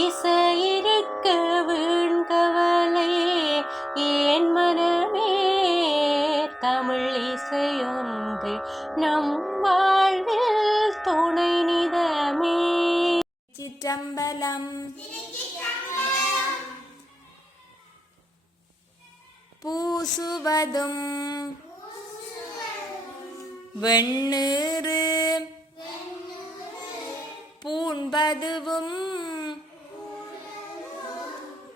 இசையிருக்க வீண்கவலை ஏன் மனமே, தமிழ் இசையொன்று நம் வாழ்வில் துணை நிதமே. சிற்றம்பலம். பூசுவதும் வெண்ணீறு பூண்பதுவும்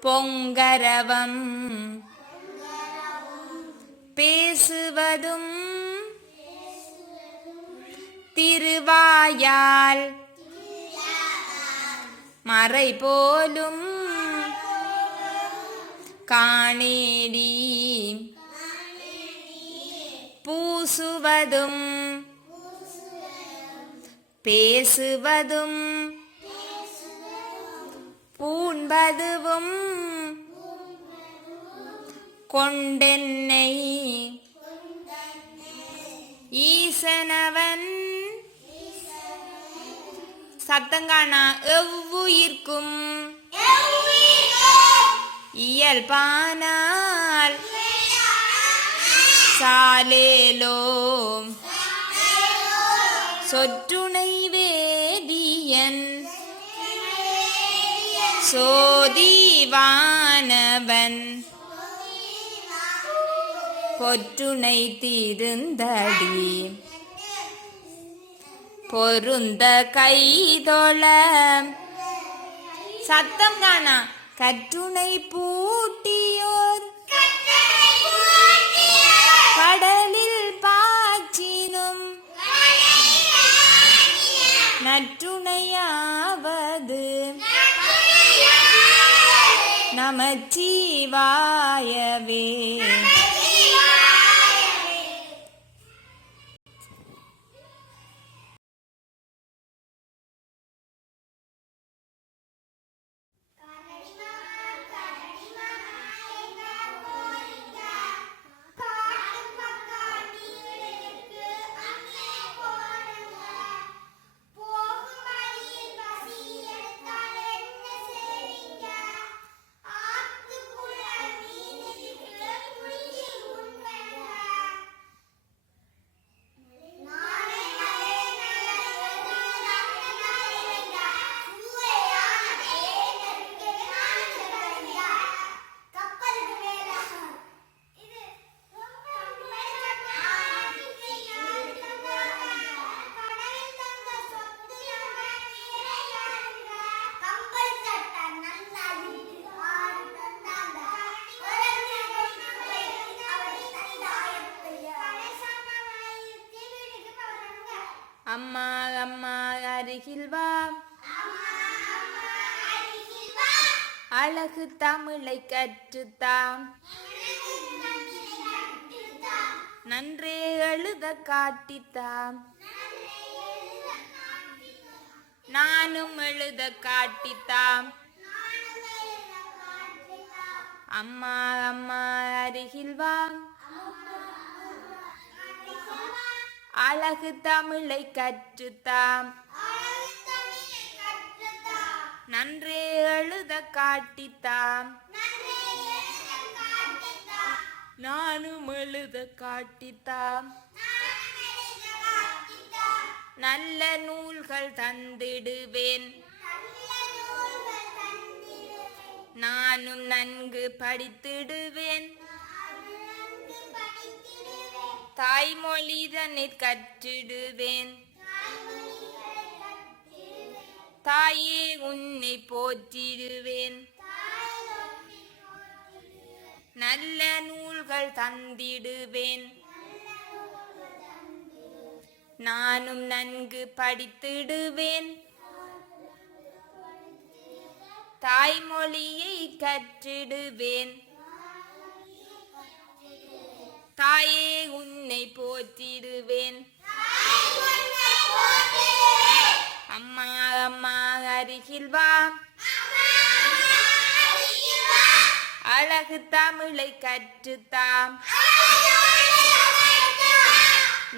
பொங்கரவம் பேசுவதும் திருவாயால் மறை போலும் காணேடி பூசுவதும் பேசுவதும் பூண்பதுவும் கொண்டென்னை ஈசனவன் சத்தங்கானா எவ்வுயிர்க்கும் இயல்பானால் சாலேலோம் சொற்றுணை வேதியன் சோதிவானவன் பொற்றுணை திருந்தடி பொருந்த கைதொழ சத்தம் காணா கற்றுணை பூட்டியோர் கடலில் பாய்ச்சினும் நற்றுணையாவது நமச்சிவாயவே. அம்மா அம்மா அருகில் வா, அழகு தமிழை கற்றுத்தாம், நன்றே எழுத காட்டித்தாம், நானும் எழுத காட்டித்தாம். அம்மா அம்மா அருகில் வா, அழகு தமிழை கற்றுத்தாம், நன்றே எழுத காட்டித்தாம், நானும் எழுத காட்டித்தாம். நல்ல நூல்கள் தந்திடுவேன், நானும் நன்கு படித்திடுவேன். தாய்மொழிதனை கற்றிடுவேன், தாயே உன்னை போற்றிடுவேன். நல்ல நூல்கள் தந்திடுவேன், நானும் நன்கு படித்திடுவேன். தாய்மொழியை கற்றிடுவேன், தாயே உன்னை போற்றிடுவேன். அம்மா அம்மா அருகில் வா, அழகு தமிழை கற்றுத்தாம்,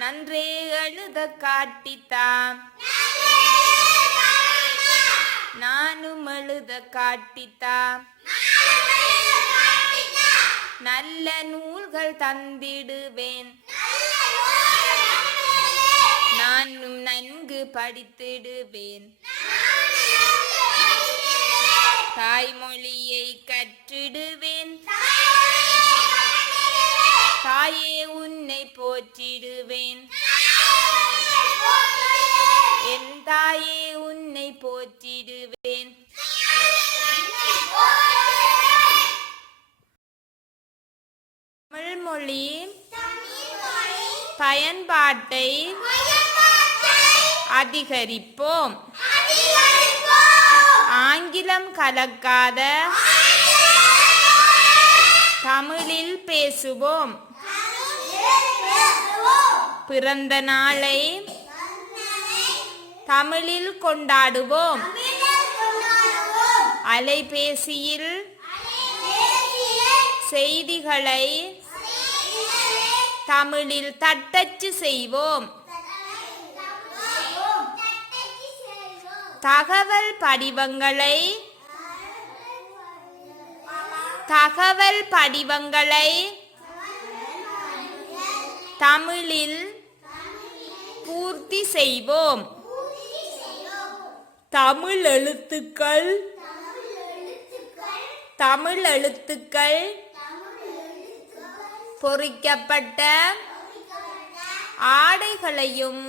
நன்றே எழுத காட்டித்தாம், நானும் எழுத காட்டித்தாம் நல்ல நூல்கள் தந்திடுவேன் நானும் நன்கு படித்திடுவேன் தாய்மொழியை கற்றிடுவேன் தாயே உன்னை போற்றிடுவேன் என் தாயே உன்னை போற்றிடுவேன் தமிழ் மொழி பயன்பாட்டை அதிகரிப்போம் ஆங்கிலம் கலக்காத தமிழில் பேசுவோம் பிறந்த நாளை தமிழில் கொண்டாடுவோம் அலைபேசியில் செய்திகளை தமிழில் தட்டச்சு செய்வோம் தகவல் படிவங்களை தமிழில் பூர்த்தி செய்வோம் தமிழ் எழுத்துக்கள் பொறிக்கப்பட்ட ஆடைகளையும்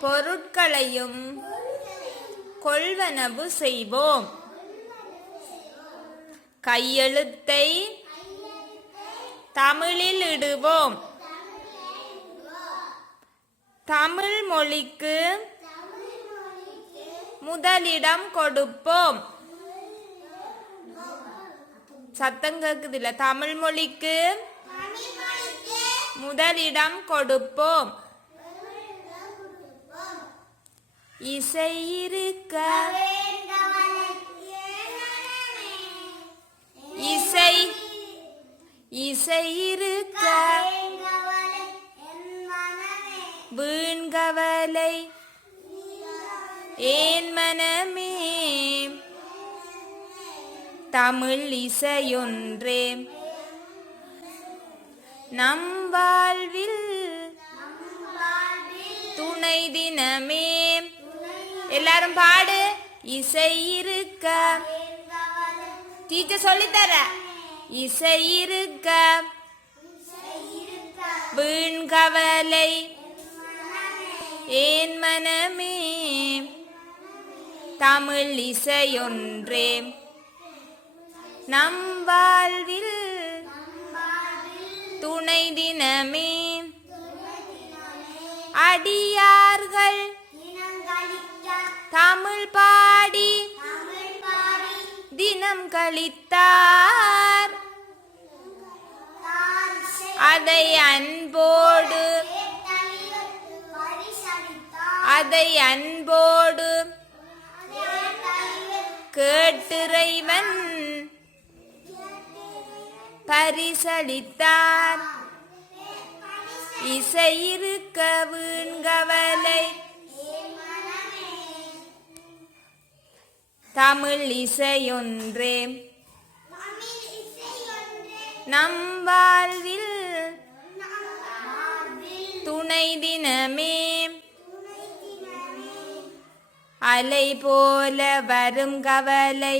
பொருட்களையும் கொள்வனவு செய்வோம் கையெழுத்தை தமிழில் இடுவோம் தமிழ் மொழிக்கு முதலிடம் கொடுப்போம் சத்தம் கேக்குதில்ல தமிழ் மொழிக்கு முதலிடம் கொடுப்போம் இசை இருக்க வீண்கவலை ஏன் மனமே தமிழ் இசையொன்றே நம் வாழ்வில் துணை தினமே எல்லாரும் பாடு இசை இருக்க டீச்சர் சொல்லித்தர இசை இருக்க வீண்கவலை ஏன் மனமே தமிழ் இசையொன்றே நம் வாழ்வில் துணை தினமே அடியார்கள் தமிழ் பாடி தினம் கழித்தார் அதை அன்போடு கேட்டிறைவன் பரிசளித்தார் இசை இருக்க வீண்கவலை தமிழ் இசையொன்றே நம் வாழ்வில் துணை தினமே அலை போல வரும் கவலை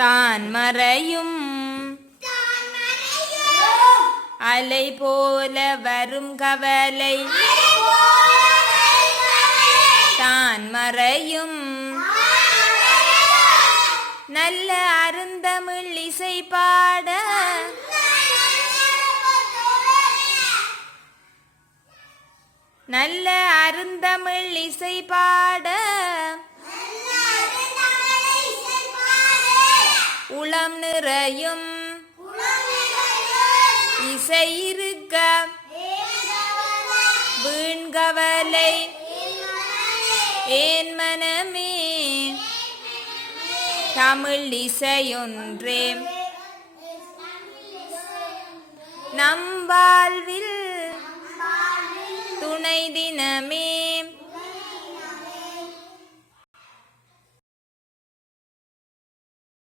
தான் மறையும் அலை போல வரும் கவலை தான் மறையும் நல்ல அருந்தமிழ் இசை பாட நல்ல அருந்தமிழ் இசை பாட உளம் நிறையும் இசை இருக்க வீண்கவலை ஏன் மனமே தமிழ் இசையொன்றே நம் வாழ்வில் துணை தினமே